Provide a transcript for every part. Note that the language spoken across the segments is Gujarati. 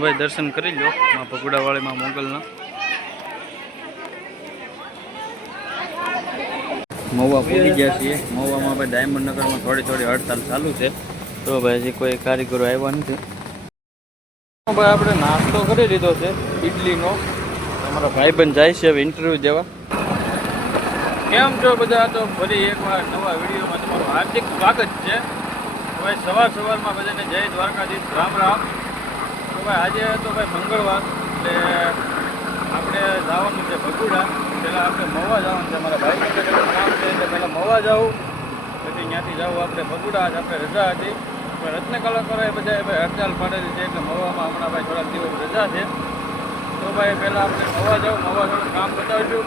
ભાઈ દર્શન કરી લો માં ભગુડાવાળી માં મોગલના। મહુવા પહોંચી ગયા છીએ। મહુવામાં ભાઈ ડાયમંડ નગરમાં થોડી હડતાલ ચાલુ છે, તો ભાઈ હજી કોઈ કારીગરો આવ્યા નથી। ભાઈ આપણે નાસ્તો કરી લીધો છે ઇડલીનો। અમારા ભાઈબંધ જાય છે હવે ઇન્ટરવ્યૂ દેવા। કેમ છો બધા? તો ફરી એકવાર નવા વિડીયોમાં તમારું હાર્દિક સ્વાગત છે। ભાઈ સવારમાં બધાને જય દ્વારકાધીશ, રામ રામ। તો ભાઈ આજે તો ભાઈ મંગળવાર, એટલે આપણે જવાનું છે ભગુડા। પહેલાં આપણે મહુવા જવાનું છે, અમારા ભાઈ કામ છે એટલે પહેલાં મહુવા જવું, પછી ત્યાંથી જવું આપણે ભગુડા। આજ આપણે રજા હતી, રત્ન કલાકારોએ બધા ભાઈ હડતાલ પાડેલી છે, એટલે મહુવામાં હમણાં ભાઈ થોડાક દિવસ રજા છે। તો ભાઈ પહેલાં આપણે મહુવા જવું, મહુવા થોડું કામ બતાવીશું,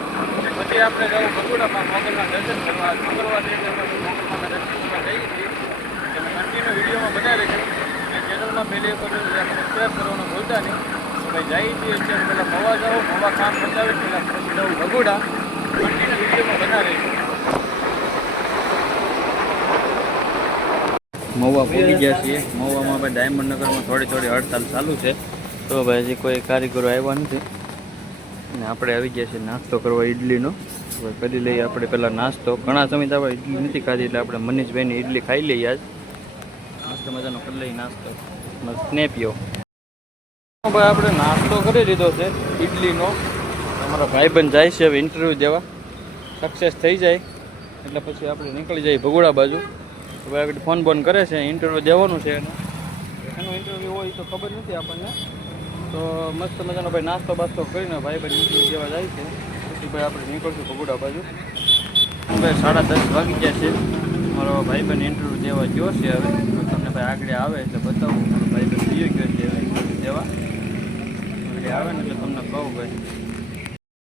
પછી આપણે જવું ભગુડામાં મોગલના દર્શન કરવા। મંગળવાર છે એટલે મોગલના દર્શન કરવા જઈએ છીએ, તમે કન્ટિન્યુ વિડીયોમાં બનાવી રહીશું। અને ચેનલમાં પહેલી વખત સબસ્ક્રાઈબ કરવાનું ભૂલતા નહીં। તો ભાઈ જઈએ છીએ અત્યારે પહેલાં મહુવા જવું, મહુવા કામ બતાવી પહેલાં પછી જવું ભગુડા, કન્ટિન્યુ વિડીયોમાં બનાવી રહીશું। મહુવા પહોંચી ગયા છીએ। મહુવામાં ભાઈ ડાયમંડ નગરમાં થોડી હડતાલ ચાલુ છે, તો ભાઈ હજી કોઈ કારીગરો આવ્યા નથી। અને આપણે આવી ગયા છીએ નાસ્તો કરવા ઇડલીનો। હવે કરી લઈએ આપણે પહેલાં નાસ્તો। ઘણા સમયથી આપણે ઇડલી નથી ખાધી, એટલે આપણે મનીષભાઈની ઇડલી ખાઈ લઈએ આજ। મસ્ત મજાનો કરી લઈએ નાસ્તો, સ્નેપીઓ। ભાઈ આપણે નાસ્તો કરી લીધો છે ઇડલીનો। અમારા ભાઈબંધ જાય છે હવે ઇન્ટરવ્યૂ દેવા। સક્સેસ થઈ જાય એટલે પછી આપણે નીકળી જઈએ ભગુડા બાજુ। હવે આગળ ફોન કરે છે, ઇન્ટરવ્યૂ દેવાનું છે એનું ઇન્ટરવ્યૂ હોય તો ખબર નથી આપણને। તો મસ્ત મજાનો ભાઈ નાસ્તો બાસ્તો કરીને ભાઈબંધ ઇન્ટરવ્યૂ દેવા જાય છે, પછી ભાઈ આપણે નીકળશું ભગુડા બાજુ। ભાઈ 10:30 વાગી ગયા છે। મારો ભાઈબંધ ઇન્ટરવ્યૂ દેવા ગયો છે, હવે તમને ભાઈ આગળ આવે એટલે બતાવું। મારો ભાઈબંધ ગયો છે ઇન્ટરવ્યૂ દેવા, આગળ આવે ને એટલે તમને કહું ભાઈ।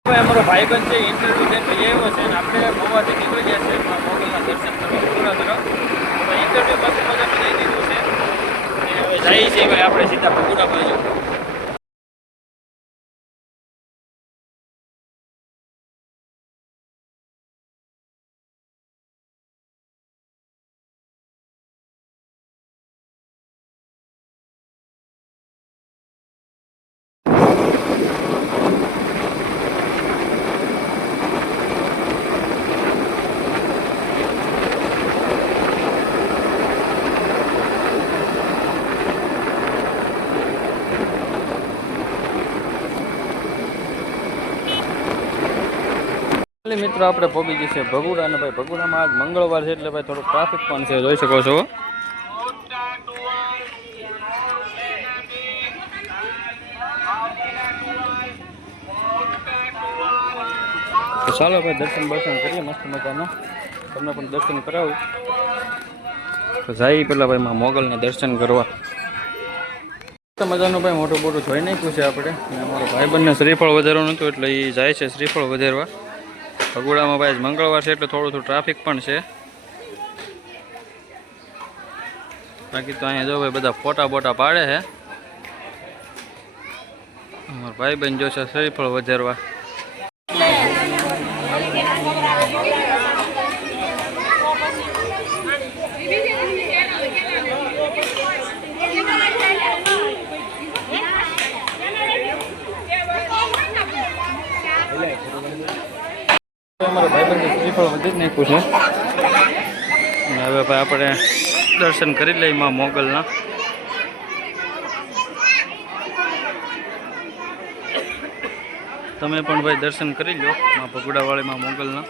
ભાઈ અમારો ભાઈબંધ છે ઇન્ટરવ્યૂ દે ભાઈ આવ્યો છે, અને આપણે મહુવાથી નીકળી ગયા છે મોગલના દર્શન કરવા ભગુડા તરફ। ઇન્ટરવ્યૂ પાસે મજા દઈ દીધું છે, અને હવે જઈએ છીએ ભાઈ આપણે સીધા ભગુડા બાજુ। મિત્રો આપણે પહોંચી જઈએ ભગુડા, અને ભાઈ ભગુડામાં આજ મંગળવાર છે એટલે ભાઈ થોડું ટ્રાફિક પણ છે, જોઈ શકો છો। તો ચાલો ભાઈ દર્શન કરીએ મસ્ત મજાના, તમને પણ દર્શન કરાવું। તો જઈએ પેલા ભાઈ માં મોગલના દર્શન કરવા। મજાનું ભાઈ મોટું જોઈ નાખ્યું છે આપણે, અને અમારો ભાઈબંધને શ્રીફળ વધારવાનું હતું એટલે એ જાય છે શ્રીફળ વધારવા। ભગુડામાં ભાઈ મંગળવાર છે એટલે થોડું ટ્રાફિક પણ છે, બાકી તો અહીંયા જો ભાઈ બધા ફોટા બોટા પાડે છે। અમારો ભાઈબંધ જો છે શ્રીફળ વધારવા। અમારા ભાઈબંધે શ્રીફળ વધી જ નાખ્યું છે, અને હવે ભાઈ આપણે દર્શન કરી લઈએ માં મોગલના। તમે પણ ભાઈ દર્શન કરી લો માં ભગુડાવાળી માં મોગલના।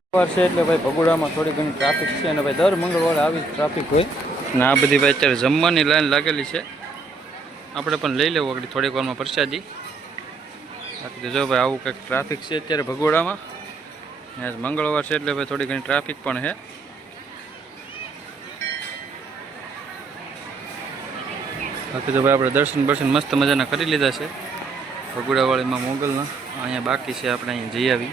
મંગળવાર છે એટલે ભાઈ ભગુડામાં થોડી ઘણી ટ્રાફિક છે, અને ભાઈ દર મંગળવારે આવી ટ્રાફિક હોય। અને આ બધી ભાઈ અત્યારે જમવાની લાઈન લાગેલી છે, આપણે પણ લઈ લેવું આગળ થોડીક વારમાં પ્રસાદી। બાકી તો જો ભાઈ આવું કંઈક ટ્રાફિક છે અત્યારે ભગોડામાં, આજ મંગળવાર છે એટલે ભાઈ થોડી ઘણી ટ્રાફિક પણ છે। બાકી તો ભાઈ આપણે દર્શન મસ્ત મજાના કરી લીધા છે ભગોડાવાળીમાં મોગલના। અહીંયા બાકી છે, આપણે અહીંયા જઈ આવી।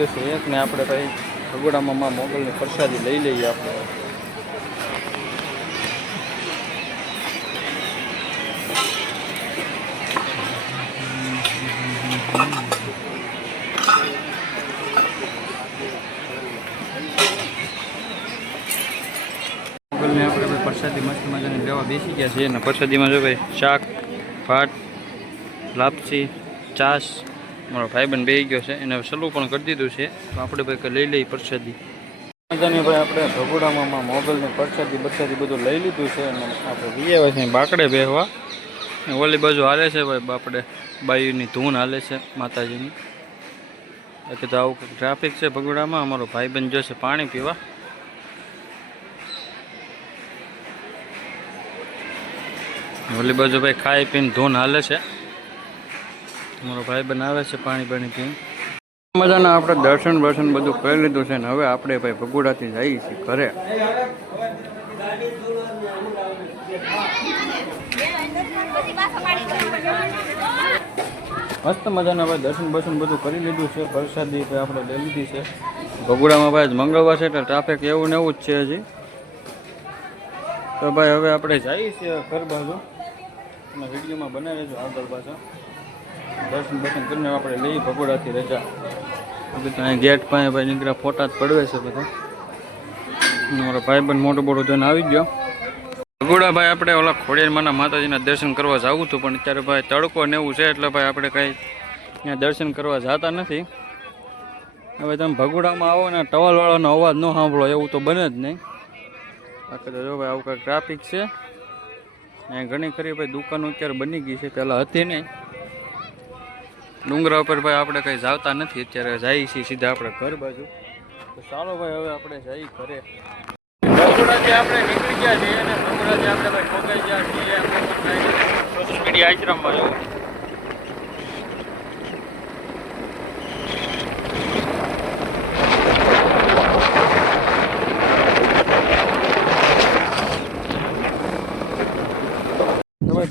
ગયો છે એક ને આપણે ભાઈ ભગોડામાં માં મોગલની પ્રસાદી લઈ લઈએ આપણે. મોગલને આપણે ભાઈ પ્રસાદી મસ્ત મજાની લેવા બેસી ગયા છે. અને પ્રસાદીમાં જો ભાઈ શાક, ભાત, લાપસી, છાશ, મારો ભાઈબંધ બેસી ગયો છે એને સલું પણ કરી દીધું છે. તો આપણે ભાઈ લઈ લઈએ પ્રસાદી મજાની. ભાઈ આપણે ભગોડામાં મોગલની પ્રસાદી બધું લઈ લીધું છે. અને આપણે વિયાવા છે બાકડે બેહવા. ઓલી બાજુ હાલે છે ભાઈ આપણે બાયુની ધૂન હાલે છે માતાજીની. બાકી તો આવું કંઈક ટ્રાફિક છે ભગોડામાં. અમારો ભાઈબંધ જશે પાણી પીવા. ઓલી બાજુ ભાઈ ખાઈ પીને ધૂન હાલે છે. મારો ભાઈ બનાવે છે પાણી પીને. મજાના આપણે દર્શન બધું કરી લીધું છે. ને હવે આપણે ભાઈ ભગોડાથી જઈએ છીએ ઘરે. મસ્ત મજાના ભાઈ દર્શન બધું કરી લીધું છે. પ્રસાદી ભાઈ આપણે લઈ લીધી છે. ભગોડામાં ભાઈ મંગળવાર છે એટલે ટ્રાફિક એવું ને એવું જ છે હજી. તો ભાઈ હવે આપણે જઈએ છીએ ઘર બાજુ. અને વિડીયોમાં બનાવી લેજો આગળ પાછા. દર્શન કરીને આપણે લઈ ભગોડાથી રજા. અહીં ગેટ પાસે ભાઈ નીકળ્યા ફોટા જ પડવે છે બધા. મારો ભાઈબંધ મોટો થઈને આવી ગયો. ભગોડા ભાઈ આપણે ઓલા ખોડિયારમાંના માતાજીના દર્શન કરવા જવું હતું પણ અત્યારે ભાઈ તડકો ને એવું છે એટલે ભાઈ આપણે કાંઈ ત્યાં દર્શન કરવા જતા નથી. હવે તમે ભગોડામાં આવો ને ટવાલવાળાનો અવાજ ન સાંભળો એવું તો બને જ નહીં. બાકી તો જો ભાઈ આવું કાંઈક ટ્રાફિક છે. અહીંયા ઘણી ખરી ભાઈ દુકાનો અત્યારે બની ગઈ છે, પહેલાં હતી નહીં. ડુંગરા ઉપર ભાઈ આપણે કંઈ જાવતા નથી અત્યારે, જઈએ છીએ સીધા આપણે ઘર બાજુ. તો ચાલો ભાઈ હવે આપણે જઈએ ઘરે. ભગોડાથી આપણે નીકળી ગયા છીએ અને ભગોડાથી આપણે ભાઈ ઠોકાઈ ગયા છીએ સોશિયલ મીડિયા આશ્રમમાં જવું.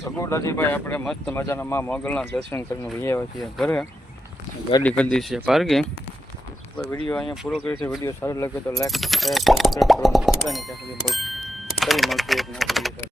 ભગોડાથી ભાઈ આપણે મસ્ત મજાના માં મોગલના દર્શન કરીને આવ્યા છીએ ઘરે. ગાડી કરી દીધી છે પાર્કિંગ. વિડીયો અહીંયા પૂરો કર્યો છે. વિડીયો સારો લાગે તો લાઈક, શેર, સબસ્ક્રાઈબ કરવાનું ભૂલતા નહીં. ત્યાં સુધી ફરી મળશે એક નવો વિડીયો.